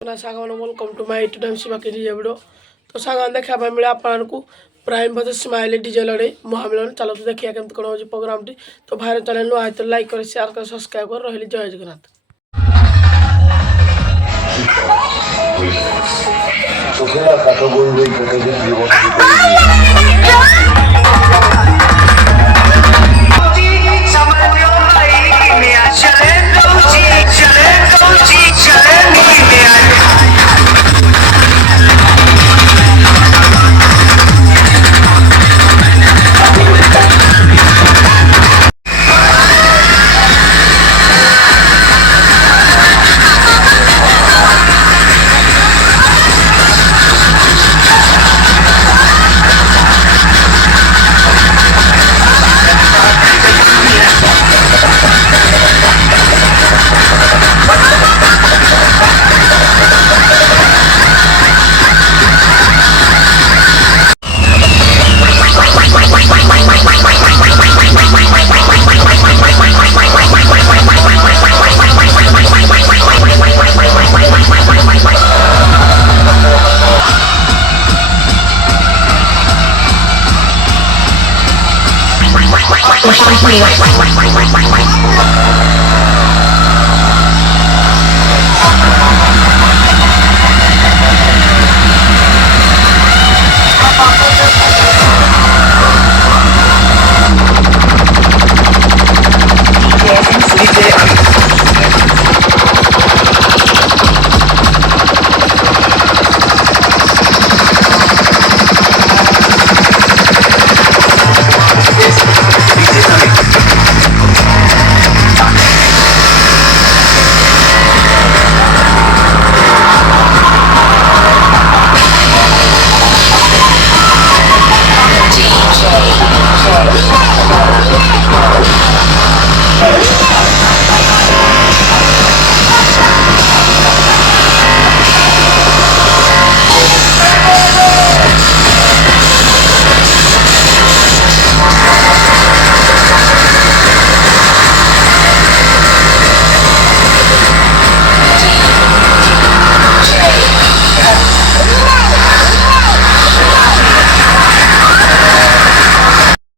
ना सागवान welcome to my YouTube शिवाकी DJ video. तो सागवान देखा मिले आपको प्राइम भज स्माइल डीजे लड़े महामिलन चलो तो देखिए केमती कौन हो प्रोग्राम टी। तो भाई चैनल आए तो लाइक कर शेयर कर सब्सक्राइब कर रही जय जगन्नाथ।